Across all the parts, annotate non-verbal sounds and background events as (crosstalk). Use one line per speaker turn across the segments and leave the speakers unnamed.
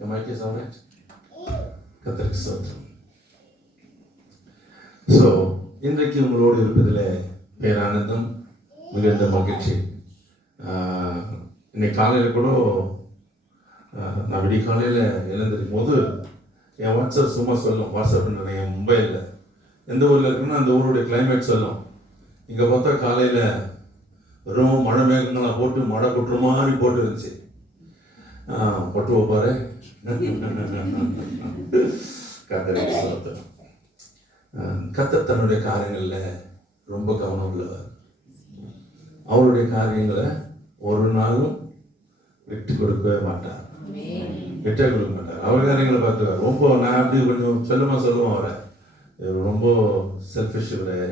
N mic is alright கத்தருக்கு சோத்திரம் so இன்றைக்கு உங்களோடு இருப்பதில் பேரானந்தம் மிகுந்த மகிழ்ச்சி. இன்னைக்கு காலையில் கூட நான் விடிய காலையில் எழுந்திருக்கும் போது என் வாட்ஸ்அப் சும்மா சொல்லும். வாட்ஸ்அப் என் மும்பையில் எந்த ஊரில் இருக்குன்னா அந்த ஊருடைய கிளைமேட் சொல்லும். இங்கே பார்த்தா காலையில் வெறும் மழை மேகங்களாக போட்டு மழை கொட்டுற மாதிரி போட்டு இருந்துச்சு. பொட்டு வைப்பாரு கத்தரை ஸ்தோத்திரம். ஆஹ், தன்னுடைய காரியங்களில் ரொம்ப கவனம் உள்ளவர். அவருடைய காரியங்களை ஒரு நாளும் விட்டு கொடுக்கவே மாட்டார். விட்டே கொடுக்க மாட்டார். அவர் காரியங்களை பார்த்துருவார் ரொம்ப நான் அப்படி கொஞ்சம் சொல்லுமா சொல்லுவோம் அவரை. இவர் ரொம்ப செல்ஃபிஷ் இவர்.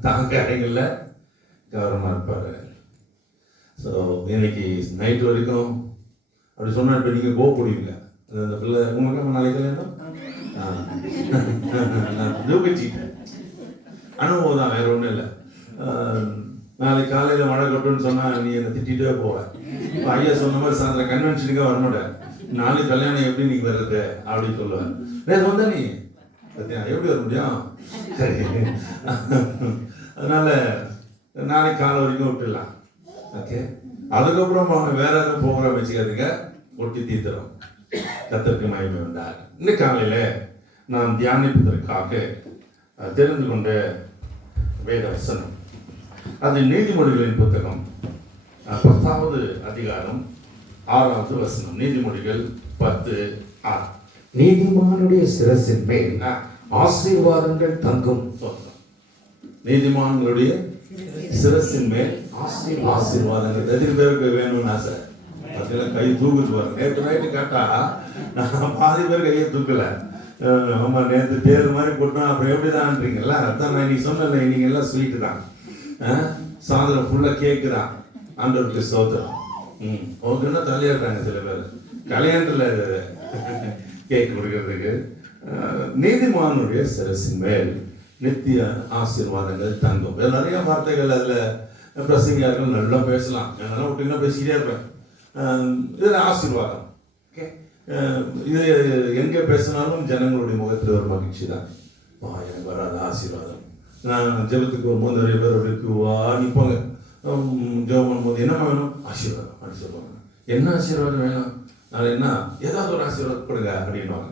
தான் காரியங்களில் கவனமாக இருப்பார். ஸோ இன்னைக்கு நைட் வரைக்கும் அப்படி சொன்னா இப்போ நீங்கள் போக அந்த பிள்ளை உங்களுக்கு? நாளைக்கு கல்யாணம். நான் ஜோகிச்சிட்டேன் அனுபவம் தான் வேற ஒன்றும் இல்லை. நாளைக்கு காலையில் மழை கொட்டுன்னு சொன்னால் நீ என்னை திட்டிகிட்டே போவேன் இப்ப ஐயா சொன்ன மாதிரி சாயந்தரம் கன்வென்ஷனுக்கு வரணுட நாளைக்கு கல்யாணம் எப்படி நீ வர்றது? அப்படின்னு சொல்லுவேன் நேற்று வந்த நீ? சத்தியா எப்படி வர முடியும்? சரி. அதனால நாளைக்கு காலை வரைக்கும் விட்டுடலாம். ஓகே? அதுக்கப்புறம் வேற எதுவும் ப்ரோக்ராம் வச்சுக்காதீங்க. ஒட்டி தீர்த்துறோம் கத்தருக்கு மகிமை உண்டார் இந்த காலையில நாம் தியானிப்பதற்காக தெரிந்து கொண்ட வேத வசனம் அது நீதிமொழிகளின் புத்தகம். பத்தாவது அதிகாரம் ஆறாவது வசனம். நீதிமொழிகள் பத்து ஆறு.
நீதிமானுடைய சிரசின் மேல் ஆசீர்வாதங்கள் தங்கும்.
நீதிமான்களுடைய சிரசின் மேல் ஆசீர்வாதங்கள். எத்தனை பேருக்கு வேணும்னு ஆசை? அதெல்லாம் கை தூக்குது பாரு. நேற்று நைட்டு கேட்டா நான் பாதி பேர் கையை தூக்கல. ஆமாம் ஆமா நேற்று தேர் மாதிரி போட்டோம். அப்புறம் எப்படிதான்றீங்கல்ல? அதான் நான் இன்னைக்கு சொன்னல நீங்க எல்லாம் ஸ்வீட்டு தான். அஹ் சாயந்தரம் ஃபுல்லா கேக்கு தான். ஆண்டவருக்கு சோதரம் ம் ஓகேன்னா தலையாடுறாங்க இருக்காங்க சில பேர்? கல்யாணத்துல கேக் கொடுக்கறதுக்கு. நீதிமானுடைய சிரசின் மேல் நித்திய ஆசீர்வாதங்கள் தங்கும். நிறைய வார்த்தைகள் அதில் பிரசங்கியார்கள் நல்லா பேசலாம். அதெல்லாம் விட்டீங்கன்னா பேசிக்கிட்டே இருப்பேன். இதுல ஆசீர்வாதம். ஓகே இது எங்க பேசினாலும் ஜனங்களுடைய முகத்தில் ஒரு மகிழ்ச்சி தான். வா எனக்கு வராத ஆசீர்வாதம். நான் ஜெபத்துக்கு வரும்போது நிறைய பேர் அப்படி கியூவா நிற்பாங்க ஜெபம் பண்ணும்போது என்ன வேணும்? ஆசீர்வாதம். அப்படி சொல்லுவாங்க. என்ன ஆசீர்வாதம் வேணும்? அது என்ன? ஏதாவது ஒரு ஆசீர்வாதம் கொடுங்க. அப்படின்வாங்க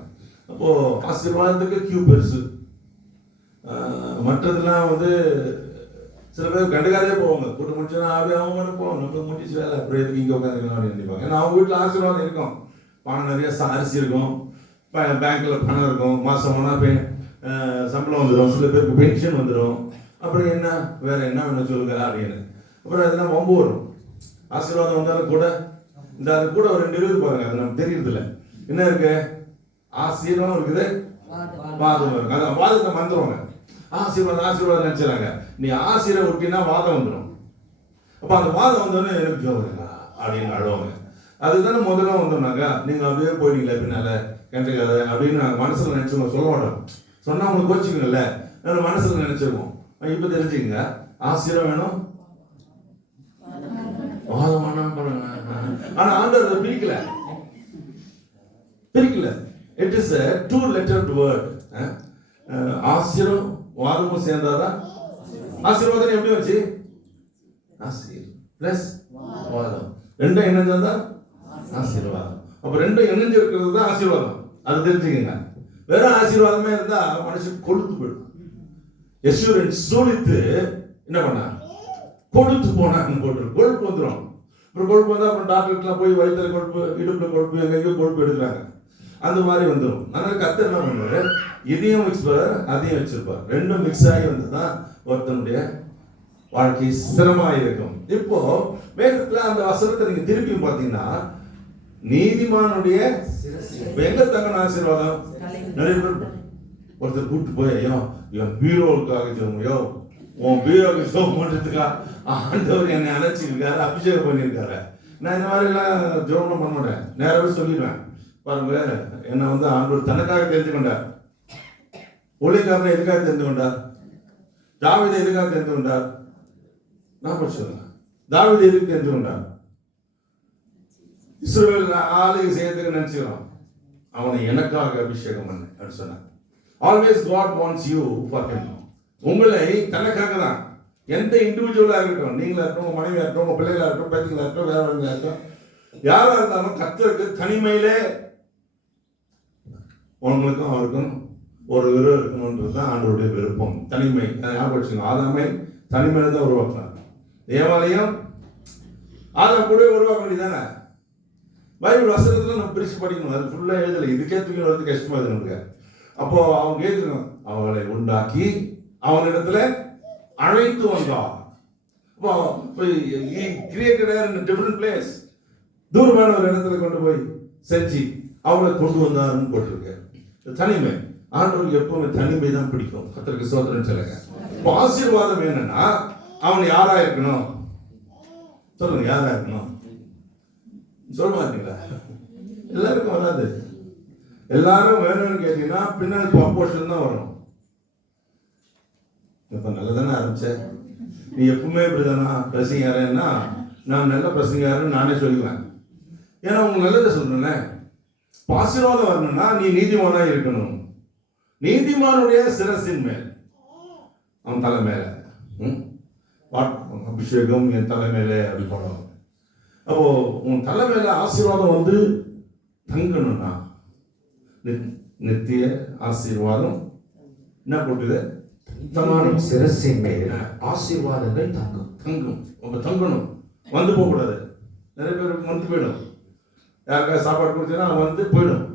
அப்போ ஆசீர்வாதத்துக்கு கியூ பெருசு. மற்றதெல்லாம் வந்து சில பேர் கண்டுக்காதே போவாங்க. கூட்டு முடிச்சுனா அப்படி அவங்க மட்டும் போவாங்க. நம்மளுக்கு முடிச்சு வேலை. அப்புறம் எதுக்கு இங்கே அப்படின்னு நினைப்பாங்க. ஏன்னா அவங்க வீட்டில் ஆசீர்வாதம் இருக்கும். பணம் நிறைய அரிசி இருக்கும். பேங்க்ல பணம் இருக்கும். மாதம் போனால் பே சம்பளம் வந்துடும் சில பேருக்கு பென்ஷன் வந்துடும் அப்புறம் என்ன? வேற என்ன வேணும் சொல்லுங்க அப்படின்னு. அப்புறம் அதெல்லாம் வம்பு வரும். ஆசீர்வாதம் வந்தாலும் கூட இந்த அது கூட ஒரு ரெண்டு இருக்குது பாருங்க அது நமக்கு தெரியறது இல்ல என்ன இருக்கு? ஆசீர்வாதம் இருக்குது. வாதம். இருக்கு. அதான் வாதத்தை மறந்துடுவாங்க ஆசீர்வாதம் ஆசீர்வாதம் நினைச்சாங்க நீ ஆசிரியர் விட்டினா வாதம் வந்துடும் அப்ப அந்த வாதம் வந்தோடனே எனக்கு ஜோருங்க அப்படின்னு அழுவாங்க. அதுதானே முதல்ல வந்தோம்னாங்க நீங்க அப்படியே போயிட்டீங்களே பின்னால அதை அப்படின்னு நாங்கள் மனசுல நினைச்சோம் சொல்ல மாட்டோம். சொன்னா உங்களுக்கு கோச்சிக்கணும்ல அதனால மனசுல நினைச்சிருக்கோம் இப்ப தெரிஞ்சுக்கங்க. ஆசிரியர் வேணும். வாதம் வேணாம் பாருங்க ஆனா ஆண்டவர் அதை பிரிக்கல. பிரிக்கல. It is a two letter word ashram வாதமும் சேர்ந்தாதான் ஆசீர்வாதம் எப்படி வச்சு? ஆசீர் பிளஸ் வாதம் ரெண்டும் இணைஞ்சதா ஆசீர்வாதம். அப்ப ரெண்டும் இணைஞ்சு இருக்கிறது தான் ஆசீர்வாதம். அது தெரிஞ்சுக்கங்க. வெறும் ஆசீர்வாதமே இருந்தா மனுஷன் கொழுத்து போயிடும். யசூரன் சோழித்து என்ன பண்ணார் கொழுத்து போனாங்க போட்டு கொழுப்பு வந்துடும் அப்புறம் கொழுப்பு வந்தா அப்புறம் டாக்டர்கிட்டலாம் போய் வயிற்றுல கொழுப்பு இடுப்புல கொழுப்பு எங்கெங்கயோ கொழுப்பு எடுக்கிறாங்க. அந்த மாதிரி வந்துடும் ஆனால் கத்தர் என்ன பண்ணுவார்? இதையும் மிக்ஸ் பண்ணுவார் அதையும் வச்சிருப்பார். ரெண்டும் மிக்ஸ் ஆகி வந்து தான் ஒருத்தனுடைய வாழ்க்கை சிரமமாக இருக்கும். இப்போ வேதத்துல அந்த வசனத்தை நீங்கள் திருப்பியும் பார்த்தீங்கன்னா நீதிமானுடைய எங்க தங்கன ஆசீர்வாதம்? நிறைய பேர் ஒருத்தர் கூப்பிட்டு போய் ஐயோ என் பீரோவுக்காக ஜோமையோ உன் பீரோவுக்கு ஜோம் பண்ணுறதுக்கா ஆண்டவர் என்னை அழைச்சிருக்காரு அபிஷேகம் பண்ணியிருக்காரு. நான் இந்த மாதிரிலாம் எல்லாம் பண்ண மாட்டேன். நேராகவே சொல்லிடுவேன். பாருங்க என்னை வந்து ஆண்டவர் தனக்காக தெரிந்து கொண்டார். ஒளிக்காரனை எதுக்காக தெரிந்து கொண்டார்? தாவிதை எதுக்காக தெரிந்து கொண்டார்? நான் படிச்சுங்க தாவிதை எதுக்கு தெரிந்து கொண்டார்? இஸ்ரோவேல் ஆளுகை செய்யறதுக்கு நினைச்சுக்கிறான் அவனை எனக்காக அபிஷேகம் பண்ணு அப்படின்னு சொன்னான் always God wants you for him உங்களை தனக்காக தான். எந்த இண்டிவிஜுவலாக இருக்கட்டும் நீங்களா இருக்கட்டும் உங்கள் மனைவியாக இருக்கட்டும் உங்கள் பிள்ளைகளாக இருக்கட்டும் பேத்திங்களா இருக்கட்டும் வேற இருக்கட்டும் யாராக இருந்தாலும் கர்த்தருக்கு தனிமையிலே உங்களுக்கும் அவருக்கும் ஒரு விருப்பம் இருக்கணுன்றது தான் ஆண்டவருடைய விருப்பம். தனிமை. ஞாபகம் ஆதாமை தனிமையில தான் உருவாக்குறாங்க. தேவாலயம் ஆதாம் கூட உருவாக்க வேண்டியதானே பைபிள் வசனத்தில் நம்ம பிரித்து படிக்கணும். அது ஃபுல்லாக எழுதலை. இதுக்கே தூக்கி வரது கஷ்டமா இருக்கு நமக்கு. அப்போ அவங்க எழுதணும் அவளை உண்டாக்கி அவனிடத்துல அழைத்து வந்தான் அப்போ கிரியேட்டட் டிஃப்ரெண்ட் பிளேஸ் தூரமான ஒரு இடத்துல கொண்டு போய் செஞ்சு அவளை கொண்டு வந்தாருன்னு போட்டிருக்கேன் தனிமை. ஆண்டவருக்கு எப்பவுமே தனிமை தான் பிடிக்கும். கத்தருக்கு சோதரன் சொல்லுங்க. இப்போ ஆசீர்வாதம் என்னன்னா அவன் யாரா இருக்கணும்? சொல்லுங்க யாரா இருக்கணும்? சொல்ல மாட்டீங்களா? எல்லாருக்கும் வராது. எல்லாரும் வேணும்னு கேட்டீங்கன்னா பின்னாடி பாப்போஷன் தான் வரும். இப்ப நல்லதானே ஆரம்பிச்ச? நீ எப்பவுமே இப்படிதானா? பிரசிங்காரன்னா நான் நல்ல பிரசிங்காரன்னு நானே சொல்லுவேன். ஏன்னா உங்களுக்கு நல்லதை சொல்றேன்ல ஆசீர்வாதம் வரணும்னா நீ நீதிமானா இருக்கணும். நீதிமானுடைய சிரசின் மேல். அவன் தலை மேல. அபிஷேகம் என் தலை மேல அப்படி போடணும். அப்போ உன் தலை மேல ஆசீர்வாதம் வந்து தங்கணும்னா நித்- நித்திய ஆசீர்வாதம் என்ன போட்டுது?
தமானின் சிரசின் மேல் ஆசீர்வாதங்கள் தங்கும்.
தங்கும். அப்ப தங்கணும். வந்து போகக்கூடாது. நிறைய பேருக்கு வந்து போயிடும். யாருக்காவது சாப்பாடு கொடுத்தீங்கன்னா வந்து போயிடும்.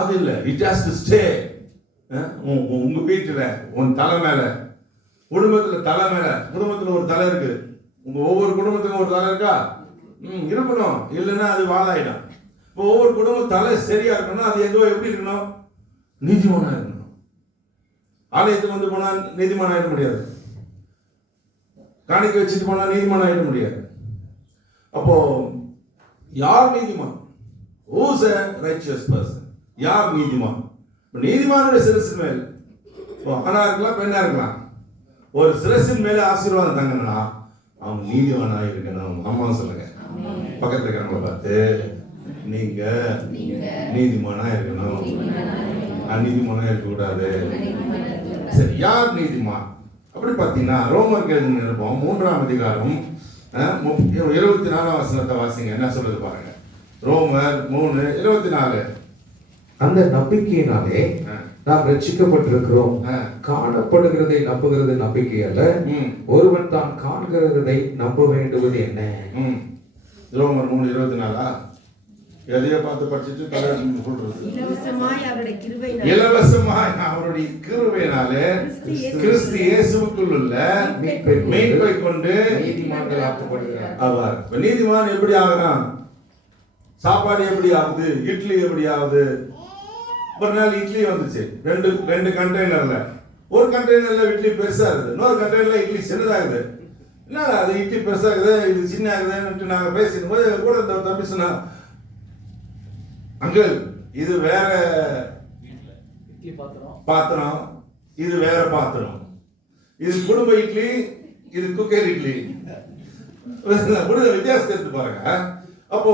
அது இல்லை. இட் ஹாஸ் டு ஸ்டே உங்க வீட்டில் உன் தலை மேலே. குடும்பத்தில் தலை மேலே. குடும்பத்தில் ஒரு தலை இருக்கு. உங்க ஒவ்வொரு குடும்பத்துக்கும் ஒரு தலை இருக்கா? ம் இருக்கணும். இல்லைன்னா அது வாழாயிடும் இப்போ ஒவ்வொரு குடும்பம் தலை சரியா இருக்கணும் அது எதுவோ எப்படி இருக்கணும்? நீதிமானா இருக்கணும். ஆலயத்துக்கு வந்து போனா நீதிமான் ஆயிட முடியாது. காணிக்க வச்சுட்டு போனா நீதிமான் ஆயிட முடியாது. அப்போ யார் நீதிமான்? Who's righteous person? யார் நீதிமான்? இப்ப நீதிமானுடைய சிரசின் மேல் ஆணா இருக்கலாம் பெண்ணா இருக்கலாம். ஒரு சிரசின் மேல ஆசீர்வாதம் தங்கணும்னா அவன் நீதிமானா இருக்கணும். அம்மா சொல்லுங்க. பக்கத்துல இருக்கிறவங்கள பார்த்து நீங்க நீதிமானா இருக்கணும். அநீதிமானா இருக்கக்கூடாது. சரி யார் நீதிமான்? அப்படி பார்த்தீங்கன்னா ரோமர் எழுதி நிருப்பம் மூன்றாம் அதிகாரம் இருபத்தி நாலாம் வசனத்தை வாசிங்க. என்ன சொல்லுது பாருங்க. ரோமர் மூணு இருபத்தி நாலு
அந்த நம்பிக்கையினாலே நாம் ரட்சிக்கப்பட்டிருக்கிறோம். காணப்படுகிறதை நம்புகிறது நம்பிக்கை அல்ல. ஒருவன் தான் காண்கிறதை நம்ப வேண்டுவது என்ன.
ரோமர் மூணு இருபத்தி நாலா எதையோ பார்த்து படிச்சுட்டு தலை சொல்றது
இலவசமாய் அவருடைய
கிருபையினாலே. கிறிஸ்து இயேசுவுக்குள் உள்ள
மீட்பை கொண்டு நீதிமான்கள் ஆக்கப்படுகிறார்.
இப்ப நீதிமான் எப்படி ஆகுறான்? சாப்பாடு எப்படி ஆகுது? இட்லி எப்படி ஆகுது? ஒரு நாள் இட்லி வந்துச்சு. ரெண்டு ரெண்டு கண்டெய்னர்ல ஒரு கண்டெய்னர்ல இட்லி பெருசா இருக்குது இன்னொரு கண்டெய்னர்ல இட்லி சின்னதாகுது. என்னடா அது இட்லி பெருசா இருக்குது இது சின்ன ஆகுதுன்னு நாங்க பேசிடும் போது கூட தம்பி சொன்னா அங்கிள் இது வேற
இட்லி பாத்திரம்.
இது வேற பாத்திரம். இது குடும்ப இட்லி இது குக்கர் இட்லி. (laughs) வித்தியாசத்தை எடுத்து பாருங்க. அப்போ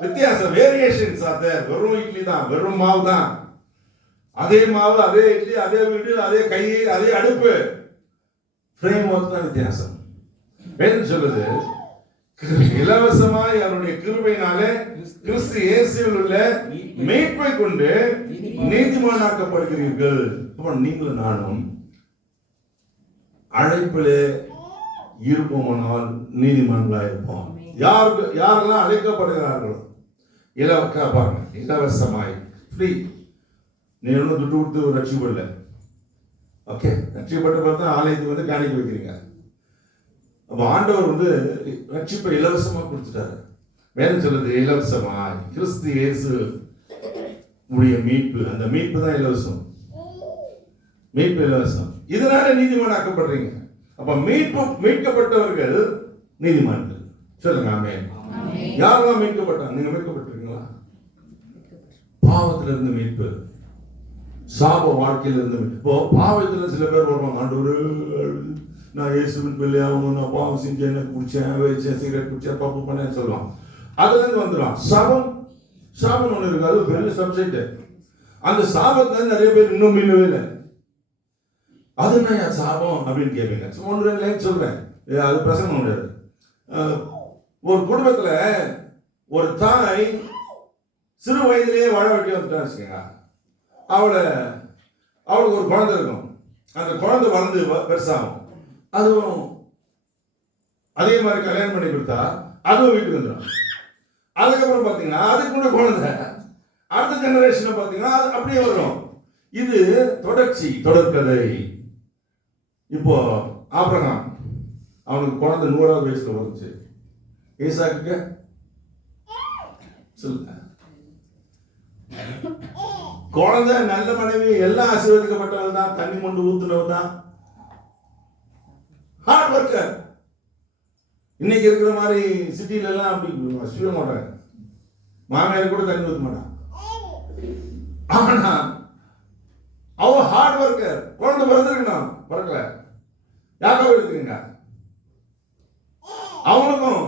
வித்தியாசம் வேரியேஷன்ஸ் தேர் வெறும் இட்லி தான் வெறும் மாவு தான். அதே மாவு அதே இட்லி அதே வீடு அதே கை அதே அடுப்பு. ஃப்ரேம் ஒர்க் தான் வித்தியாசம். வேணும் சொல்லுது இலவசமாய் அவருடைய கிருபையினாலே கிறிஸ்து இயேசுவில் உள்ள மீட்பை கொண்டு நீதிமானாக்கப்படுகிறீர்கள். அப்ப நீங்களும் நானும் அழைப்பிலே இருப்போமானால் நீதிமான்களாக இருப்போம். யாருக்கு யாரெல்லாம் அழைக்கப்படுகிறார்களோ இலவக்க பாருங்க இலவசமாய் ஃப்ரீ நீ ஒன்றும் துட்டு கொடுத்து ரட்சிப்படல ஓகே ரட்சிப்பட்ட பார்த்தா ஆலயத்துக்கு வந்து காணிக்க வைக்கிறீங்க. அப்போ ஆண்டவர் வந்து ரட்சிப்பை இலவசமாக கொடுத்துட்டாரு. வேதம் சொல்லுது இலவசமாய் கிறிஸ்து இயேசு உடைய மீட்பு. அந்த மீட்பு தான் இலவசம். மீட்பு இலவசம். இதனால நீதிமானாக்கப்படுறீங்க. அப்ப மீட்பு மீட்கப்பட்டவர்கள் நீதிமான்கள். சொல்லுங்க ஆமே யாரெல்லாம் மீட்கப்பட்டாங்க? நீங்க மீட்கப்பட்டிருக்கீங்களா? பாவத்துல இருந்து மீட்பு. சாப வாழ்க்கையில இருந்து மீட்பு. இப்போ பாவத்துல சில பேர் வருவாங்க ஆண்டவரே நான் இயேசுவின் பிள்ளையாகணும். நான் பாவம் செஞ்சேன் குடிச்சேன் வச்சேன் சிகரெட் குடிச்சேன் தப்பு பண்ணேன்னு சொல்லுவான் அதுல இருந்து வந்துடும். சாபம் சாபம் ஒன்று இருக்கு அது பெரிய சப்ஜெக்ட் அந்த சாபத்துல நிறைய பேர் இன்னும் மீனவே இல்லை. அது என்ன என் சாபம் அப்படின்னு கேட்பீங்க. ஒன்று ரெண்டு லைன் சொல்றேன். அது பிரசங்கம் முடியாது. ஒரு குடும்பத்துல ஒரு தாய் சிறு வயதிலேயே வாழ வெட்டி வந்துட்டா வச்சுக்கோங்க. அவளை அவளுக்கு ஒரு குழந்தை இருக்கும். அந்த குழந்தை வளர்ந்து வ- பெருசாகும். அதுவும் அதே மாதிரி கல்யாணம் பண்ணி கொடுத்தா அதுவும் வீட்டுக்கு வந்துடும். அதுக்கப்புறம் பார்த்தீங்கன்னா அதுக்கு கூட குழந்தை. அடுத்த ஜெனரேஷனை பார்த்தீங்கன்னா அது அப்படியே வரும். இது தொடர்ச்சி தொடர்கதை. இப்போ ஆபிரகாம் அவனுக்கு குழந்தை நூறாவது வயசுல வந்துச்சு ஈசாக்கு சொல்லுங்க. குழந்தை நல்ல மனைவி எல்லாம் ஆசீர்வதிக்கப்பட்டவள் தான் தண்ணி மொண்டு ஊத்துனவள் தான். ஹார்ட் ஒர்க்கர் இன்னைக்கு இருக்கிற மாதிரி சிட்டில எல்லாம் அப்படி வசிக்க மாட்டாங்க மாமியார் கூட தண்ணி ஊற்ற மாட்டான். ஆனா அவ ஹார்ட் ஒர்க்கர் குழந்தை பிறந்திருக்கணும். பிறக்கல. யாக்கோ இருக்குங்க அவனுக்கும்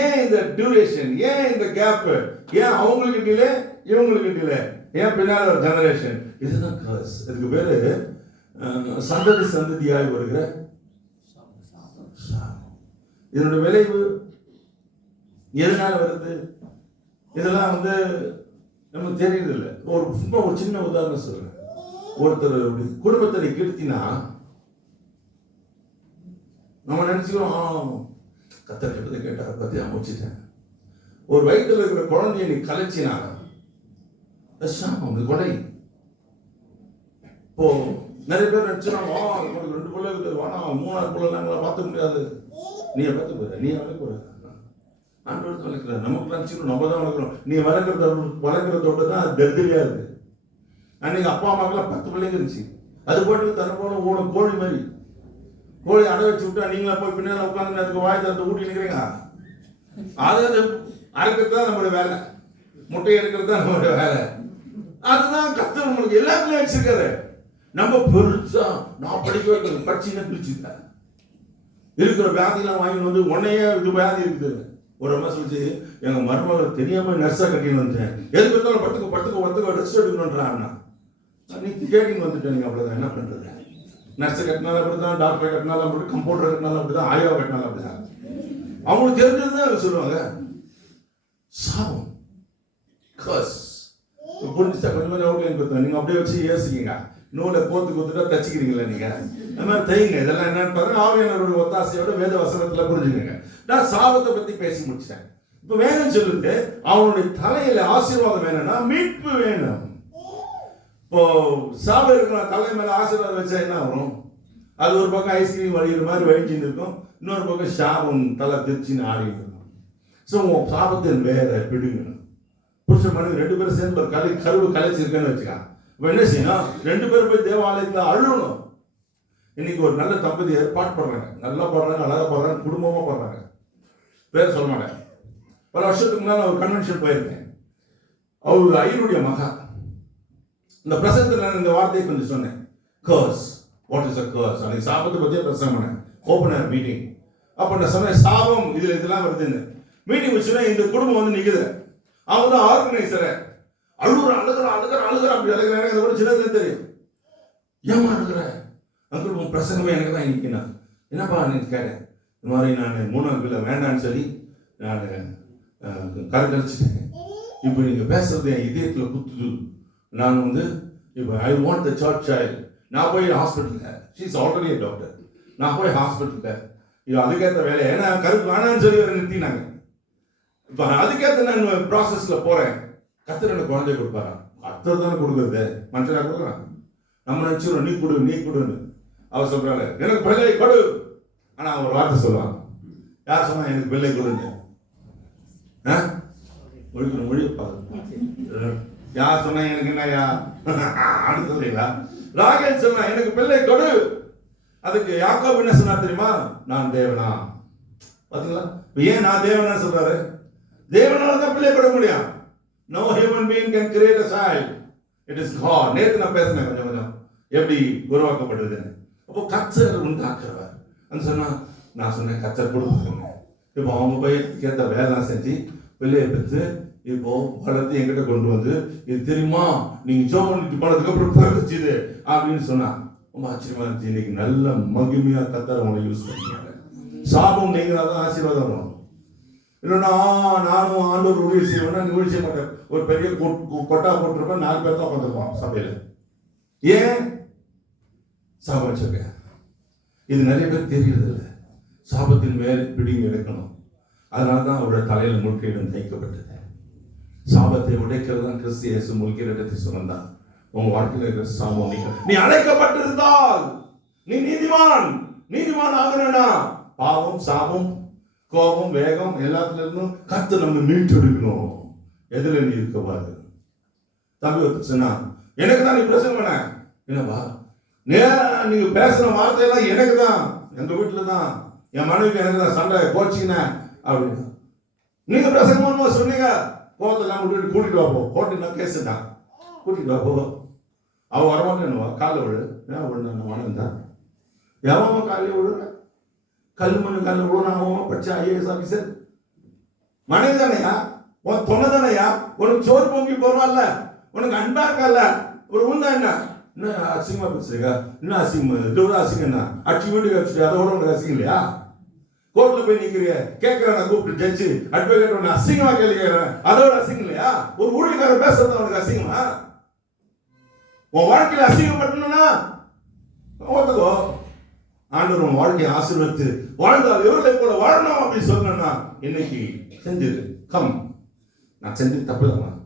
ஏன் இந்த டியூரேஷன் ஏன் இந்த கேப் ஏன் அவங்களுக்கு டிலே இவங்களுக்கு டிலே ஏன் பின்னால ஒரு ஜெனரேஷன் இதுதான் கர்ஸ் இதுக்கு பேரு சந்ததி சந்ததியாய் வருகிற இதனுடைய விளைவு எதனால் வருது? இதெல்லாம் வந்து நமக்கு தெரியறதில்லை. ஒரு சும்மா ஒரு சின்ன உதாரணம் சொல்றேன். ஒருத்தர் அப்படி குடும்பத்தை கெடுத்தினா நம்ம நினைச்சுக்கிறோம் ஆ, கத்தர் கெட்டதை கேட்டார் பத்தி அமைச்சிட்டேன் ஒரு வயிற்றுல இருக்கிற குழந்தைய நீ கலைச்சினாங்க கொலை இப்போ நிறைய பேர் நினைச்சுறாங்க ரெண்டு பிள்ளை இருக்குது வேணாம் மூணாவது பிள்ளை நாங்களா பார்த்துக்க முடியாது. நீ பார்த்து போற நீ வளர்க்க போற ஆண்டவர் வளர்க்கிற நமக்கு நினச்சிக்கணும் நம்ம தான் வளர்க்குறோம். நீ வளர்க்குறத வளர்க்குறதோட தான் அது தரித்திரியா இருக்கு. அன்னைக்கு அப்பா அம்மாக்கெல்லாம் பத்து பிள்ளைங்க இருந்துச்சு. அது போட்டு தன்னை போல ஓடும் கோழி மாதிரி. கோழி அடை வச்சு விட்டா நீங்களா போய் பின்னால உட்காந்து அதுக்கு வாய் தரத்தை ஊட்டி நிற்கிறீங்க அது அறுக்கிறது தான் நம்மளோட வேலை. முட்டை எடுக்கிறது தான் நம்மளோட வேலை. அதுதான் கத்தர் நம்மளுக்கு எல்லாத்துலயும் வச்சிருக்காரு. நம்ம பெருசா நான் படிக்க வைக்கிறது படிச்சுன்னு பிரிச்சுட்டேன் இருக்கிற வியாதிலாம் வாங்கிட்டு வந்து உன்னையே இது வியாதி இருக்குது ஒரு அம்மா சொல்லிச்சு எங்க மருமகள் தெரியாம நர்ஸா கட்டின்னு வந்துட்டேன். எதுக்கு இருந்தாலும் பத்துக்கு பத்துக்கு ஒத்துக்க ரெஸ்ட் எடுக்கணுன்றான் நீ கேட்டிங் வந்துட்டேன் நீங்கள் அப்படிதான் என்ன பண்றது? நர்ஸ் கட்டினாலும் அப்படிதான் டாக்டர் கட்டினாலும் அப்படி கம்பவுண்டர் கட்டினாலும் அப்படிதான் ஆயா கட்டினாலும் அப்படிதான். அவங்களுக்கு தெரிஞ்சது தான் சொல்லுவாங்க. சாபம். கஸ் புரிஞ்சுச்சா? கொஞ்சம் கொஞ்சம் அவுட்லைன் கொடுத்தேன். நீங்க அப்படியே வச்சு யோசிக்கீங்க நூலை கோத்து கொடுத்துட்டா தச்சுக்கிறீங்களா நீங்க. அந்த தைங்க இதெல்லாம் என்னன்னு பாருங்க. ஆவியானவருடைய ஒத்தாசையோட வேத வசனத்துல புரிஞ்சுக்கங்க. நான் சாபத்தை பத்தி பேசி முடிச்சிட்டேன். இப்ப வேணும் சொல்லுங்க அவனுடைய தலையில ஆசீர்வாதம் வேணும்னா மீட்பு வேணும். இப்போ சாபம் இருக்கிற தலை மேல ஆசீர்வாதம் வச்சா என்ன வரும் அது ஒரு பக்கம் ஐஸ்கிரீம் வழிகிற மாதிரி வழிச்சுன்னு இருக்கும். இன்னொரு பக்கம் சாபம் தலை திருச்சின்னு ஆடிட்டு இருக்கும். ஸோ உன் சாபத்தின் வேற பிடுங்கணும். புருஷன் மனைவி ரெண்டு பேரும் சேர்ந்து ஒரு கலை கருவு கலைச்சிருக்கேன்னு வச்சுக்கா. இப்போ என்ன செய்யணும்? ரெண்டு பேரும் போய் தேவாலயத்தில் அழுகணும். இன்னைக்கு ஒரு நல்ல தம்பதி ஏற்பாடு பண்றாங்க நல்லா போடுறாங்க அழகா போடுறாங்க குடும்பமா போடுறாங்க. பேர் சொல்ல மாட்டேன். பல வருஷத்துக்கு முன்னால் ஒரு கன்வென்ஷன் போயிருக்கேன் அவர் ஐயருடைய மகா. இந்த பிரசங்கத்தில் நான் இந்த வார்த்தையை கொஞ்சம் சொன்னேன். கர்ஸ் வாட் இஸ் அ கர்ஸ் அன்னைக்கு சாபத்தை பற்றியே பிரசங்கம் பண்ணேன் ஓப்பனர் மீட்டிங் அப்போ நான் சொன்னேன் சாபம் இதில் இதெல்லாம் வருதுன்னு. மீட்டிங் வச்சுன்னா இந்த குடும்பம் வந்து நிற்குது அவங்க தான் ஆர்கனைசரை அழுகுற அழுகிற அழுகிற அழுகிற அப்படி அழுகிறாங்க இதை கூட சின்னதுல தெரியும். ஏமா அழுகிற? அங்கிள் உன் பிரசங்கமே எனக்கு தான் நிற்கணும் என்னப்பா நீ கேட்டேன் இந்த மாதிரி நான் மூணாம் பிள்ளை வேண்டான்னு சொல்லி நான் கருக்கழிச்சிட்டேன் இப்போ நீங்கள் பேசுறது என் இதயத்தில் குத்துது. நான் வந்து இப்போ I want the church child நான் போய் ஹாஸ்பிட்டலில் ஷீஸ் ஆல்ரெடி டாக்டர் நான் போய் ஹாஸ்பிட்டலில் இது அதுக்கேற்ற வேலை. ஏன்னா கருப்பு வேணான்னு சொல்லி வர நிறுத்தினாங்க. இப்போ அதுக்கேற்ற நான் ப்ராசஸில் போகிறேன் கத்தர் எனக்கு குழந்தை கொடுப்பாரா? கத்தர் தானே கொடுக்குறது. மனுஷனாக கொடுக்குறான். நம்ம நினச்சிக்கிறோம் நீ கொடு நீ கொடுன்னு. அவர் சொல்கிறாரு எனக்கு பிள்ளை கொடு. ஆனால் அவர் வார்த்தை சொல்லுவாங்க. யார் சொன்னா எனக்கு பிள்ளை கொடுங்க. ஆ? ஒழிக்கணும் ஒழிப்பாரு யார் சொன்னா எனக்கு என்னய்யா? அடுத்ததுங்களா ராகேல் சொன்னா எனக்கு பிள்ளை கொடு. அதுக்கு யாக்கோப் என்ன சொன்னா தெரியுமா? நான் தேவனா. பாத்தீங்களா? ஏன் நான் தேவனா சொல்றாரு? தேவனால தான் பிள்ளை கொடுக்க முடியும். No human being can create a child it is God நேத்து நான் பேசினேன் கொஞ்சம் கொஞ்சம். எப்படி உருவாக்கப்படுதுன்னு அப்போ கச்சர் உண்டாக்குறவர் அந்த சொன்னா நான் சொன்னேன் கச்சர் கொடுப்பாங்க இப்போ அவங்க போய் கேட்ட வேலை செஞ்சு பிள்ளையை பெற்று இப்போ வளர்த்து என்கிட்ட கொண்டு வந்து இது தெரியுமா? நீங்க ஜோ பண்ணிட்டு போனதுக்கு அப்புறம் பிறந்துச்சு அப்படின்னு சொன்னா ரொம்ப ஆச்சரியமா இருந்துச்சு. இன்னைக்கு நல்ல மகிமையா கத்தார உங்களை யூஸ் பண்ணுறாங்க சாபம் நீங்களாதான் ஆசீர்வாதம் வரும். இல்லைன்னா நானும் ஆண்டவர் ஊழியர் செய்வேன்னா நீ ஊழியர் செய்ய மாட்டேன். ஒரு பெரிய கொட்- கொட்டா போட்டிருப்பேன் நாலு பேர் தான் உட்காந்துருப்பான் சபையில. ஏன்? சாபம் இது நிறைய பேர் தெரியறது சாபத்தின் மேல் பிடிங்கி எடுக்கணும். அதனால தான் அவருடைய தலையில் முழுக்கையிடம் தைக்கப்பட்டது சாபத்தை உடைக்கிறது தான் கிறிஸ்து இயேசு முழுக்கையிடத்தை சுமந்தான் உங்க வாழ்க்கையில் இருக்கிற சாபம் நீ அழைக்கப்பட்டிருந்தால் நீ நீதிமான். நீதிமான் ஆகணும்னா பாவம் சாபம் கோபம் வேகம் எல்லாத்துல இருந்தும் கத்து நம்ம மீட்டெடுக்கணும். எதில் நீ இருக்க பாரு தம்பி சொன்னா எனக்கு தான் நீ பிரச்சனை என்னவா நீங்க பேசுற வார்த்தையெல்லாம் எனக்கு தான் எங்க வீட்டுல தான் என் மனைவிக்கு எனக்கு தான் சண்டை கோச்சிக்கினேன் அப்படின்னு. நீங்க பிரசங்க மூலமா சொன்னீங்க. கோவத்தெல்லாம் விட்டுட்டு கூட்டிட்டு வா போ. கோர்ட்டு நான் கூட்டிட்டு வா போ. அவ வரமாட்டேன்னுவா காலில் விழு. ஏன் விழு நான் வணங்குதான் எவன் காலையில் விழுற. கல் மண்ணு காலில் விழு அவன் படிச்ச ஐஏஎஸ் ஆஃபீஸர் மனைவி தானையா? உன் துணை தானையா? உனக்கு சோறு பொங்கி போறவான்ல உனக்கு அன்பா இருக்கல்ல ஒரு உண்டா என்ன? என்ன அசிங்கமா பேசுறீங்க என்ன அசிங்கமா இதோட அசிங்கம் என்ன அடிச்சு வீட்டுக்கு அடிச்சுட்டு அதோட உனக்கு அசிங்கம் இல்லையா கோர்ட்டில் போய் நிற்கிறீங்க கேட்குறேன் நான் கூப்பிட்டு ஜட்ஜு அட்வொகேட் உன்னை அசிங்கமாக கேள்வி கேட்கிறேன் அதோட அசிங்கம் இல்லையா ஒரு ஊழியக்காரர் பேசுறது உனக்கு அசிங்கமா உன் வாழ்க்கையில அசிங்கப்பட்டணும்னா ஒத்துக்கோ ஆண்டவர் உன் வாழ்க்கையை ஆசீர்வதித்து வாழ்ந்தால் இவர்களை போல வாழணும் அப்படின்னு சொன்னா இன்னைக்கு செஞ்சது கம் நான் செஞ்சது தப்பு தான்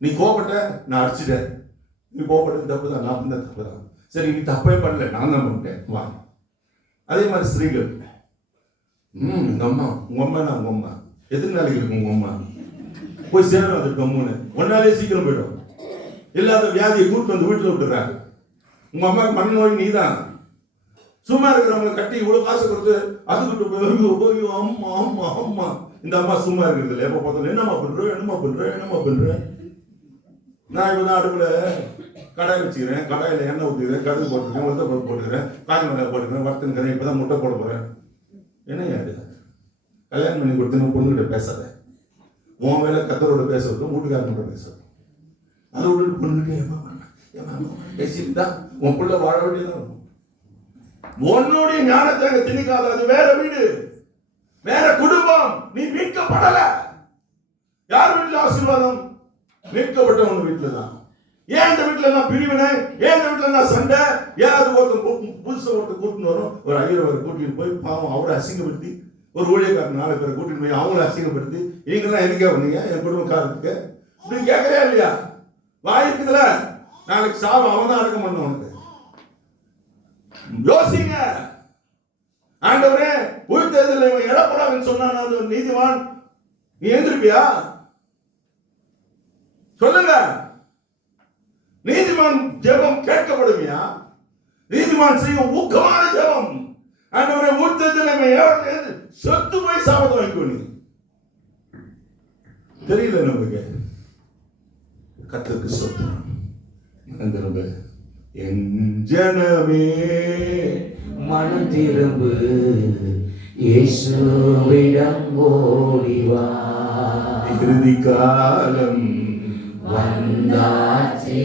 நீ கோபப்பட்ட நான் அடிச்சிட்டேன் நீ கோபப்பட்டது தப்பு தான் நான் பண்ண தப்பு தான் சரி நீ தப்பே பண்ணல நான் தான் பண்ணிட்டேன் வா. அதே மாதிரி ஸ்திரீகள் ம் உங்க அம்மா உங்க அம்மா நான் உங்க அம்மா. எத்தனை நாளைக்கு இருக்கும் உங்க அம்மா. போய் சேரும் அது கம்முன்னு. ஒன்னாலே சீக்கிரம் போயிடும். இல்லாத வியாதியை கூட்டு வந்து வீட்டில் விட்டுறாங்க. உங்க அம்மாவுக்கு நீ தான் சும்மா இருக்கிறவங்க கட்டி இவ்வளோ காசு கொடுத்து அதுக்கிட்ட போய் போய் அம்மா அம்மா அம்மா. இந்த அம்மா சும்மா இருக்கிறது இல்லை எப்போ பார்த்தாலும் என்னம்மா பண்ணுறேன் என்னம்மா பண்ணுறேன் என்னம்மா பண்ணுறேன் நான் இப்போ தான் அடுப்பில் கடாய் வச்சுக்கிறேன். கடாயில் எண்ணெய் ஊற்றிக்கிறேன் கடுகு போட்டுக்கிறேன். உளுத்த பருப்பு போட்டுக்கிறேன். காய் மிளகாய் போட்டுக்கிறேன். வறுத்துக்கிறேன் இப்போ தான் முட்டை போட போகிறேன் என்ன இது? கல்யாணம் பண்ணி கொடுத்து நான் பொண்ணுகிட்ட பேசாத. உன் வேலை கத்தரோட பேசுறதும் வீட்டுக்காரனோட பேசுறோம் அதை விட்டு பொண்ணுகிட்ட ஏமா ஏமா பேசிட்டு உன் பிள்ளை வாழ வேண்டியதான் இருக்கும் உன்னுடைய ஞானத்தை அங்கே திணிக்காத. அது வேற வீடு. வேற குடும்பம். நீ மீட்கப்படல. யார் வீட்டில் ஆசீர்வாதம்? மீட்கப்பட்டவங்க வீட்டில் தான் ஏன் அந்த வீட்டில் நான் பிரிவினை? ஏன் அந்த வீட்டில் நான் சண்டை? ஏன் அது ஒருத்தன் கூட்டு- புதுசா ஒருத்தர் கூட்டின்னு வரும் ஒரு ஐயரை கூட்டிட்டு போய் பாவம் அவரை அசிங்கப்படுத்தி ஒரு ஊழியக்காரன் நாலு பேரை கூட்டிட்டு போய் அவங்கள அசிங்கப்படுத்தி நீங்களாம் எதுக்கே வந்தீங்க? என் குடும்பக்காரத்துக்கு இப்படி கேட்கறியா இல்லையா? வாயிருக்குதுல நாளைக்கு சாவு அவன் தான் அடக்கம் பண்ண உனக்கு. யோசிங்க. ஆண்டவரே உயிர்த்தெழுதல் இவன் எழப்படாதுன்னு சொன்னான் அந்த நீ எழுந்திருப்பியா நீதிமான் ஜெபம் கேட்கப்படுமியா? நீதிமான் செய்யும் ஊக்கமான ஜெபம். ஆண்டவரே இவன் எழ- செத்து போய் சாபம் வாங்கிக்கோ நீ தெரியல நமக்கு? கத்தருக்கு சொத்து. மறந்துருங்க என் ஜனமே.
மனம் திரும்பு. இயேசுவிடம் ஓடிவா
இறுதி காலம்.
வந்தாச்சு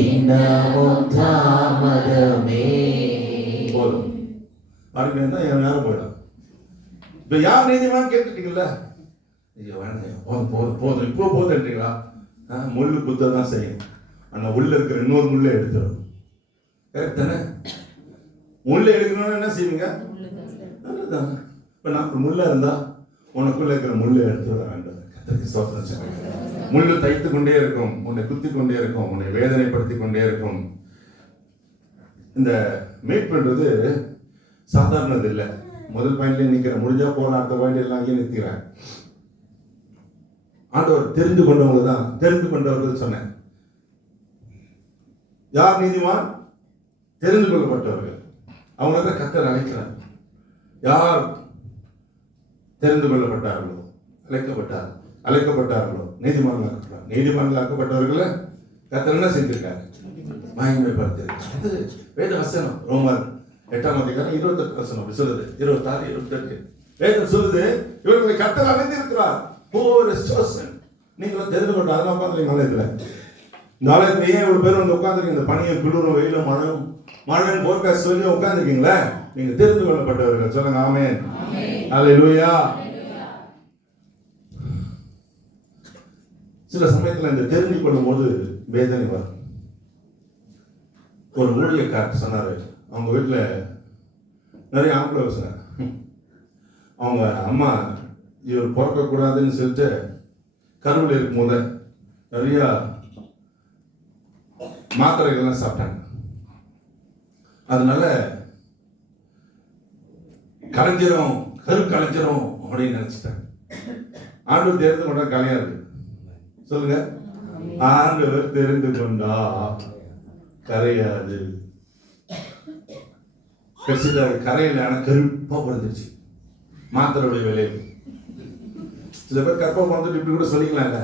இன்னமும் தாமதமே
போதும் பாருங்க தான் என் நேரம் போயிடும் இப்ப யார் நீதிமான் கேட்டுட்டீங்கல்ல ஐயோ வேணாம் போதும் போதும் போதும் இப்போ போதுன்றீங்களா ஆ, முள்ளு குத்த தான் செய்யும் ஆனா உள்ள இருக்கிற இன்னொரு முள்ளை எடுத்துடும் கரெக்ட் தானே முள்ளை எடுக்கணும்னா என்ன செய்வீங்க நல்லதுதான் இப்ப நான் முள்ள இருந்தா உனக்குள்ள இருக்கிற முள்ளை எடுத்து வர வேண்டும் முள்ளு தைத்து கொண்டே இருக்கும் உன்னை குத்தி கொண்டே இருக்கும் உன்னை வேதனைப்படுத்தி கொண்டே இருக்கும். இந்த மீட் பண்றது சாதாரணது இல்லை. முதல் பாயிண்ட்ல நிக்கிறேன். முடிஞ்சா போன அடுத்த பாயிண்ட் எல்லாம் அங்கேயே நிற்கிறேன் ஆண்டவர் தெரிந்து கொண்டவங்க தான். தெரிந்து கொண்டவர்கள் சொன்னேன். யார் நீதிமான்? தெரிந்து கொள்ளப்பட்டவர்கள். அவங்கள தான் கத்தர் அழைக்கிறார். யார் தெரிந்து கொள்ளப்பட்டார்களோ? அழைக்கப்பட்டார்கள் அழைக்கப்பட்டார்களோ? நீதிமன்றங்களாக்கப்பட்டார் நீதிமன்றங்களாக்கப்பட்டவர்களை கத்தர் என்ன செஞ்சிருக்காரு? மகிமைப்படுத்திருக்காரு இது வேத வசனம். ரோமர் எட்டாம் அதிகாரம் இருபத்தெட்டு வசனம் அப்படி சொல்லுது. இருபத்தாறு இருபத்தெட்டு. வேதம் சொல்லுது இவர்களை கத்தர் அமைந்திருக்கிறார் is chosen நீங்களும் தெரிந்து கொண்டு அதெல்லாம் உட்காந்துருக்கீங்க ஆலயத்தில் இந்த ஆலயத்தில் ஏன் இவ்வளவு பேர் வந்து உட்காந்துருக்கீங்க இந்த பனியும் குளிரும் வெயிலும் மழையும் மழையும் போர்க்காஸ்ட் சொல்லி உட்காந்துருக்கீங்களே நீங்க தெரிந்து கொள்ளப்பட்டவர்கள். சொல்லுங்க ஆமென். அல்லேலூயா சில சமயத்தில் இந்த தெரிந்து கொள்ளும் போது வேதனை வரும். ஒரு ஊழியக்கார் சொன்னார் அவங்க வீட்டில் நிறைய ஆம்பளை பசங்க. அவங்க அம்மா இவர் பிறக்கக்கூடாதுன்னு சொல்லிட்டு கருவில் இருக்கும்போது நிறையா நிறைய மாத்திரைகள்லாம் சாப்பிட்டாங்க. அதனால கலைஞரும் கரு கலைஞரும் அப்படின்னு நினச்சிட்டாங்க. ஆண்டு தெரிந்து கொண்டா கலையா இருக்குது சொல்லுங்க. ஆண்டவர் தெரிந்து கொண்டா கரையாது. கடைசியில் அது கரையில் ஆனால் கருப்பா பிறந்துச்சு மாத்திரையுடைய விளைவு சில பேர் கற்பா பிறந்துட்டு இப்படி கூட சொல்லிக்கலாம்ல.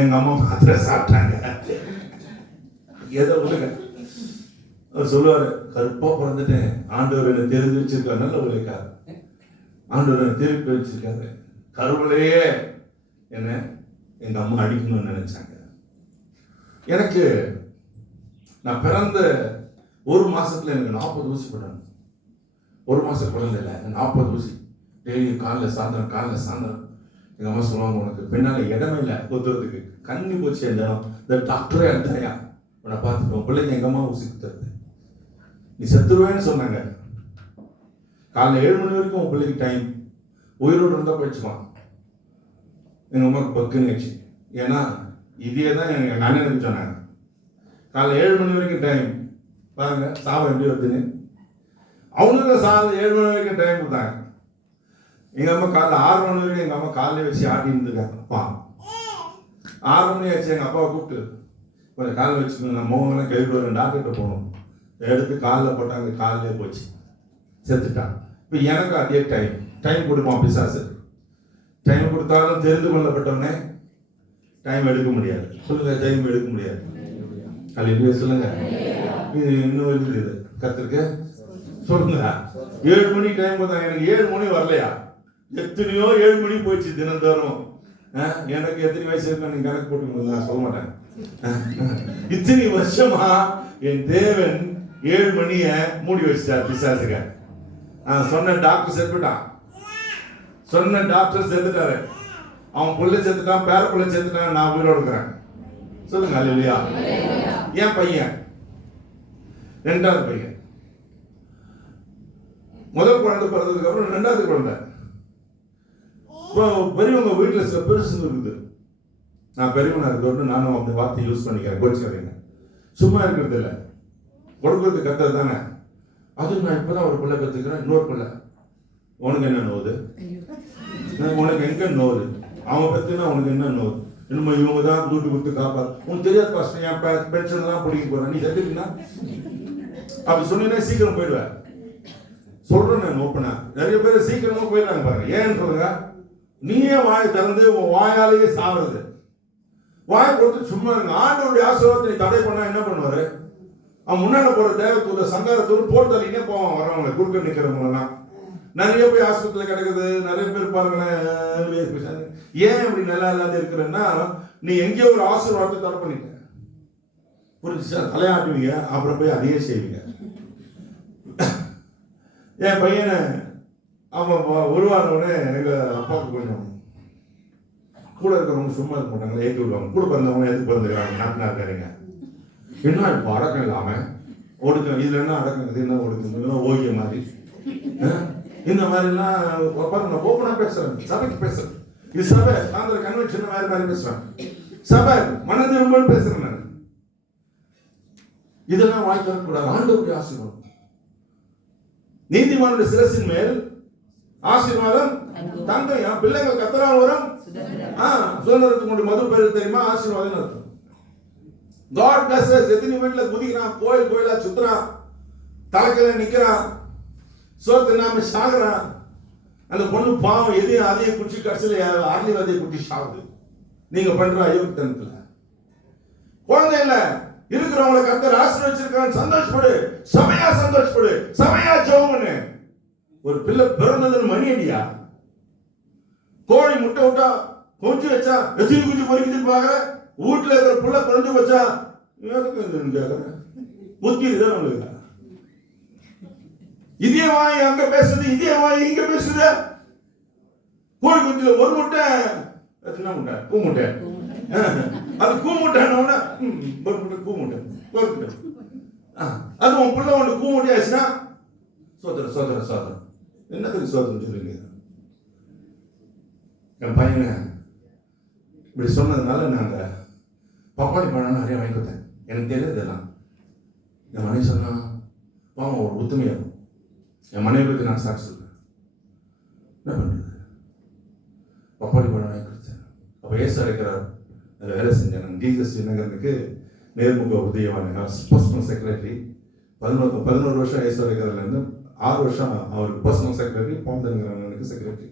எங்க அம்மா மாத்திரை சாப்பிட்டாங்க. ஏதோ விடுங்க அவர் சொல்லுவாரு கருப்பா பிறந்துட்டேன். ஆண்டவர் என்னை தெரிஞ்சு வச்சிருக்காரு நல்ல உழைக்காரு ஆண்டவர் என்னை திருப்பி வச்சிருக்காரு. கருவிலேயே என்ன? எங்கள் அம்மா அடிக்கணும்னு நினச்சாங்க. எனக்கு நான் பிறந்த ஒரு மாதத்தில் எனக்கு நாற்பது ஊசி போட்டாங்க ஒரு மாதம் குழந்தை இல்லை நாற்பது ஊசி. டெய்லி காலில் சாயந்தரம் காலில் சாயந்தரம். எங்கள் அம்மா சொல்லுவாங்க உனக்கு பின்னால் இடமே இல்லை ஒத்துறதுக்கு கண்ணி போச்சு அந்த இடம். இந்த டாக்டரே அழுத்தாயா உன்னை பார்த்துட்டு பிள்ளைங்க எங்கள் அம்மா ஊசி குத்துறது? நீ செத்துருவேன்னு சொன்னாங்க. காலைல ஏழு மணி வரைக்கும் உன் பிள்ளைக்கு டைம் உயிரோடு இருந்தால் போயிடுச்சுவான் எங்கள் அம்மாவுக்கு பக்குன்னு ஏன்னா இதே தான் எங்க நானே சொன்னாங்க காலைல ஏழு மணி வரைக்கும் டைம் பாருங்க சாபம் எப்படி வருதுன்னு. அவனுக்கு சாலை ஏழு மணி வரைக்கும் டைம் கொடுத்தாங்க. எங்கள் அம்மா காலைல ஆறு மணி வரைக்கும் எங்கள் அம்மா காலையில வச்சு ஆட்டி இருந்திருக்காங்க. அப்பா. ஆறு மணி ஆச்சு எங்கள் அப்பாவை கூப்பிட்டு. கொஞ்சம் காலில் வச்சுக்கோங்க நான் மோகனை கழுவிட்டு வரேன் டாக்டர்கிட்ட போகணும். எடுத்து காலில் போட்டாங்க காலிலே போச்சு. செத்துட்டான். இப்போ எனக்கு அதே டைம் டைம் கொடுப்பான் பிசாசு. டைம் கொடுத்தாலும் தெரிந்து கொள்ளப்பட்டவனே டைம் எடுக்க முடியாது. சொல்லுங்க டைம் எடுக்க முடியாது. அல்ல சொல்லுங்க. இது இன்னும் இருக்குது கத்திருக்க சொல்லுங்க. ஏழு மணி டைம் கொடுத்தாங்க. எனக்கு ஏழு மணி வரலையா? எத்தனையோ ஏழு மணி போயிடுச்சு தினந்தோறும். எனக்கு எத்தனை வயசு இருக்கு? நீங்க கணக்கு போட்டு நான் சொல்ல மாட்டேன். இத்தனை வருஷமா என் தேவன் ஏழு மணிய மூடி வச்சிட்டார் பிசாசுக நான் சொன்ன டாக்டர் செத்துட்டான். சொன்ன டாக்டர் செத்துட்டாரு. அவன் புள்ள செத்துட்டான் பேர புள்ள செத்துட்டான் நான் உயிரோடு இருக்கிறேன். சொல்லுங்க அல்லையா என் பையன். ரெண்டாவது பையன். முதல் குழந்தை பிறந்ததுக்கு அப்புறம் ரெண்டாவது குழந்தை. இப்போ பெரியவங்க வீட்டில் சில பெருசு இருக்குது. நான் பெரியவனா இருக்கிறோம் நானும் அந்த வார்த்தையை யூஸ் பண்ணிக்கிறேன். கோச்சிக்கிறேங்க சும்மா இருக்கிறது இல்லை. கொடுக்கறது கத்தது தானே. அதுவும் நான் இப்பதான் ஒரு பிள்ளை கற்றுக்கிறேன் இன்னொரு பிள்ளை. உனக்கு என்ன நோது? உனக்கு எங்க நோது? அவன் பத்தினா உனக்கு என்ன நோது? இன்னும் இவங்க தான் துட்டு கொடுத்து காப்பா உனக்கு தெரியாது பாஸ்டர் என் பென்ஷன் தான் பிடிக்க போறேன். நீ செத்துட்டீங்கன்னா அப்படி சொன்னீங்கன்னா சீக்கிரம் போயிடுவேன். சொல்றேன் நான் ஓப்பனா. நிறைய பேர் சீக்கிரமா போயிடுறாங்க பாருங்க. ஏன்னு சொல்லுங்க? நீயே வாய் திறந்து உன் வாயாலேயே சாவுறது. வாய் கொடுத்து சும்மா இருங்க. ஆண்டவருடைய ஆசீர்வாதத்தை நீ தடை பண்ணா என்ன பண்ணுவாரு? அவன் முன்னாடி போற தேவத்தூர் சங்காரத்தூர் போட்டு தள்ளினே போவான் வரவங்க குறுக்க நிக்கிறவங்களெல்லாம் நிறைய போய் ஆஸ்பத்திரியில் கிடக்குது நிறைய பேர் பாருங்களேன் ஏன் இப்படி நல்லா இல்லாத இருக்கிறேன்னா நீ எங்கேயோ ஒரு ஆசீர்வாதத்தை தடை பண்ணிட்ட. புரிஞ்சுச்சா? தலையாட்டுவீங்க அப்புறம் போய் அதையே செய்வீங்க. என் பையனை அவன் உருவானவனே எங்கள் அப்பாவுக்கு கொஞ்சம் கூட இருக்கிறவங்க சும்மா இருக்க மாட்டாங்களே ஏற்றி விடுவாங்க. கூட பிறந்தவங்க எதுக்கு பிறந்துக்கிறாங்க? நாட்டினா இருக்காருங்க என்ன இப்போ அடக்கம் இல்லாமல் ஒடுக்கம்? இதுல என்ன அடக்கம்? இது என்ன ஒடுக்கம்? இதெல்லாம் மாதிரி? இந்த மாதிரிலாம் பாருங்க நான் ஓப்பனா பேசுறேன். சபைக்கு பேசுறேன். இது சபை ஆந்திர கன்வென்ஷன் வேற மாதிரி பேசுறேன். சபை மனதிரும்பல் பேசுறேன் நான். இதெல்லாம் வாய் தரக்கூடாது ஆண்டவருடைய ஆசீர்வாதம். நீதிமானுடைய சிரசின் மேல் ஆசீர்வாதம் தங்கம். பிள்ளைங்க கத்தரால் வரும். சுதந்திரத்துக்கு கொண்டு மது பேர் தெரியுமா? ஆசீர்வாதம் அர்த்தம். காட் பிளஸஸ் எத்தனை வீட்டுல குதிக்கிறான் கோயில் கோயிலா சுத்துறான் தலைக்கல நிக்கிறான். சோத்து நாம சாகுறான் அந்த பொண்ணு பாவம் எதையும் அதையும் குடிச்சு கடைசியில் அரளி வதையை குட்டி சாகுது. நீங்க பண்ற அயோக்கியத்தனத்துல. குழந்தை இல்ல. இருக்கிறவங்களை கத்தர் ஆசீர்வச்சிருக்கான்னு சந்தோஷப்படு. சமையா சந்தோஷப்படு. சமையா ஜெபம் ஒரு பிள்ளை பிறந்ததுன்னு மணி அடியா கோழி முட்டை விட்டா கொஞ்சம் வச்சா எத்தனை குஞ்சு பொறிக்குதுன்னு வீட்டுல இருக்கிற புள்ள குறைஞ்சு வச்சா எதுக்கு புத்தி இதுதான் உங்களுக்கு? இதே வாய் அங்க பேசுது இதே வாய் இங்க பேசுது. கோழி குஞ்சுல ஒரு முட்டை. எத்தனை முட்டை? பூ முட்டை அது கூ முட்டைன்னு ஒரு முட்டை கூ முட்டை ஒரு முட்டை. ஆ, அது உன் பிள்ளை ஒன்று கூ முட்டை ஆச்சுன்னா சோதரம் சோதரம் சோதரம் என்னத்துக்கு சோதரம் சொல்லுங்க என் பையனை இப்படி சொன்னதுனால நாங்கள் பப்பாளி பழம் நிறைய வாங்கி கொடுத்தேன். எனக்கு தெரியாது இதெல்லாம். என் மனைவி சொன்னா பாவம் ஒரு உத்தமையாகும் என் மனைவி பற்றி நான் சாட்சி சொல்கிறேன் என்ன பண்ணுறது பப்பாளி பழம் வாங்கி கொடுத்தேன் அப்போ ஏசு அழைக்கிறார் அதில் வேலை செஞ்சேன் நான். ஜீசஸ் நகரனுக்கு நேர்முக உதயவான. பர்சனல் செக்ரட்டரி பதினோரு பதினோரு வருஷம் ஏசு அழைக்கிறதுலேருந்து ஆறு வருஷம் அவருக்கு பர்சனல் செக்ரட்டரி பாந்தனுங்கிறவனுக்கு செக்ரட்டரி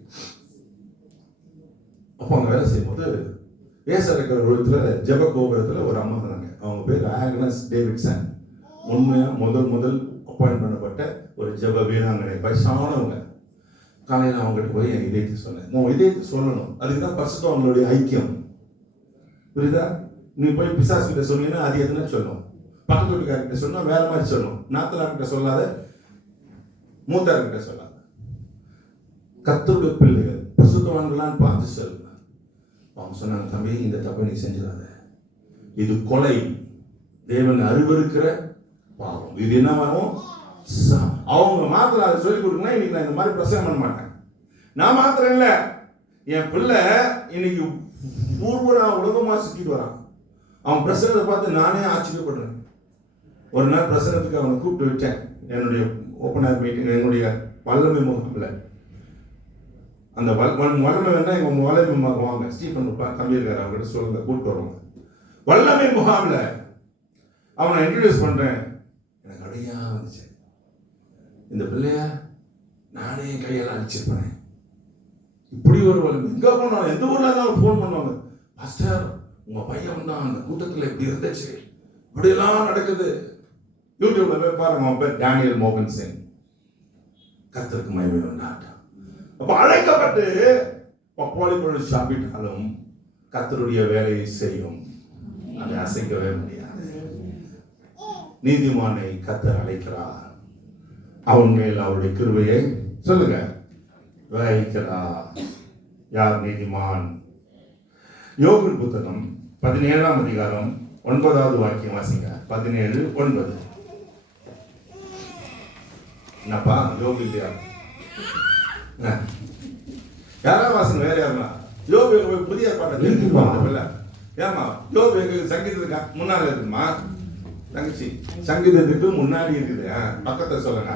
அப்போ அங்கே வேலை செய்யும்போது ஏசு அழைக்கிற ஒழுத்தில் ஜெப கோபுரத்தில் ஒரு அம்மா இருந்தாங்க. அவங்க பேர் ஆக்னஸ் டேவிட்சன். உண்மையாக முதல் முதல் அப்பாயின்ட் பண்ணப்பட்ட ஒரு ஜப வீராங்கனை வயசானவங்க. காலையில் அவங்ககிட்ட போய் என் இதயத்தை சொன்னேன். உன் இதயத்தை சொல்லணும். அதுக்கு தான் அவங்களுடைய ஐக்கியம். புரியுதா? நீ போய் பிசாஸ் கிட்ட சொன்னீங்கன்னா அது எதுனா சொல்லும். பக்கத்து வீட்டுக்காரர்கிட்ட சொன்னால் வேற மாதிரி சொல்லும். நாத்தனார்கிட்ட சொல்லாத மூத்தார்கிட்ட சொல்லாத. கத்தருடைய பிள்ளைகள் பரிசுத்தவான்களான்னு பார்த்து சொல்லு அவங்க சொன்னாங்க தம்பி இந்த தப்பை நீ செஞ்சிடாத. இது கொலை. தேவன் அருவருக்கிற பாவம். இது என்னவாகும் அவங்க மாத்திரம் அதை சொல்லி கொடுக்கணும் இன்னைக்கு நான் இந்த மாதிரி பிரசங்கம் பண்ண மாட்டேன். நான் மாத்திரம் இல்லை என் பிள்ளை இன்னைக்கு ஊர்வரா உலகமாக சுற்றிட்டு வரான். அவன் பிரசங்கத்தை பார்த்து நானே ஆச்சரியப்படுறேன். ஒரு நாள் பிரசங்கத்துக்கு அவனை கூப்பிட்டு விட்டேன். என்னுடைய ஓப்பனர் மீட்டிங் என்னுடைய வல்லமை முகாமில் அந்த வல் வல்லமை வேணா எங்கள் வல்லமை முகாம் வாங்க. ஸ்டீஃபன் பா- தம்பி இருக்காரு அவங்ககிட்ட சொல்லுங்க கூப்பிட்டு வருவாங்க. வல்லமை முகாமில் அவனை இன்ட்ரடியூஸ் பண்ணுறேன் இந்த பிள்ளைய நானே கையால் அழைச்சிருப்பேன் இப்படி ஒரு எங்கே எங்க போனாலும் எந்த ஊர்ல இருந்தாலும் ஃபோன் பண்ணுவாங்க. மாஸ்டர் உங்க பையன் வந்தான். அந்த கூட்டத்தில் இப்படி இருந்துச்சு. இப்படியெல்லாம் நடக்குது. யூடியூப்ல போய் பாருங்க அவன் பேர் டேனியல் மோகன் சிங் கத்திற்கு மயமே உண்டாட்டம் அப்ப அழைக்கப்பட்டு பப்பாளி பழம் சாப்பிட்டாலும் கத்தருடைய வேலையை செய்யும். அதை அசைக்கவே முடியாது. நீதிமானை கத்தர் அழைக்கிறார். அவன் மேல் அவருடைய கிருபையை சொல்லுங்க. வைக்கிறார் யார் நீதிமான்? யோகின் புத்தகம் பதினேழாம் அதிகாரம் ஒன்பதாவது வாக்கியம் வாசிங்க. பதினேழு ஒன்பது. என்னப்பா யோகு இல்லையா? யாராவது யாரா வாசன் வேற யாருமா யோபு புதிய பாட்டை தெரிஞ்சுக்கல ஏமா யோபு எங்க சங்கீதத்துக்கு முன்னால இருக்குமா? தங்கச்சி சங்கீதத்துக்கு முன்னாடி இருக்குது. பக்கத்தை சொல்லுங்க.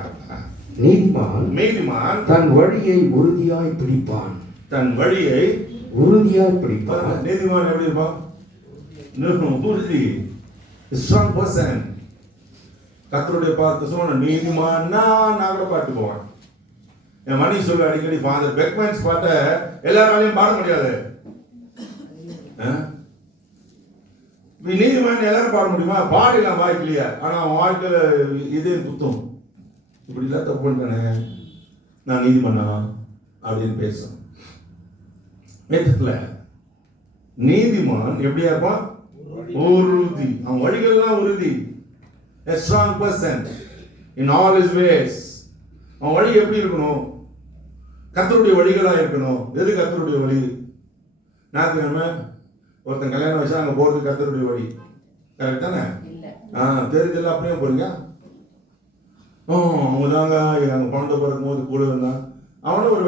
நீதிமான்
நீதிமான்
தன் வழியை உறுதியாய் பிடிப்பான்.
தன் வழியை
உறுதியாய் பிடிப்பான்.
நீதிமான் எப்படி இருப்பான்? உறுதி. ஸ்ட்ராங் பர்சன் கத்தருடைய பார்த்து சொன்ன நீதிமான்னா நான் கூட பாட்டு போவேன். என் மணி சொல்ல அடிக்கடி ஃபாதர் பெக்மேன்ஸ் பாட்டை எல்லாராலையும் பாட முடியாது. நீதிமன்றம் நீ எல்லாரும் பாட முடியுமா? பாடலாம் வாய்க்கலையா ஆனா அவன் வாழ்க்கையில இதே குத்தம் இப்படி எல்லாம் தப்பு பண்ணிட்டானே. நான் நீதிமன்னா அப்படின்னு பேசும் வேதத்துல நீதிமான் எப்படியா இருப்பான்? உறுதி. அவன் வழிகள்லாம் உறுதி. A strong person in all his ways அவன் வழி எப்படி இருக்கணும்? கத்தருடைய வழிகளாக இருக்கணும். எது கத்தருடைய வழி? ஞாயிற்றுக்கிழமை ஒருத்தன் கல்யாணம் வச்சா அங்க போறது கத்தருடைய வழி. கரெக்ட் தானே? ஆ தெரிஞ்சல அப்படியே போறீங்க ஆ அவங்க தாங்க அங்க குழந்தை பிறக்கும் போது கூட இருந்தான் அவனும் ஒரு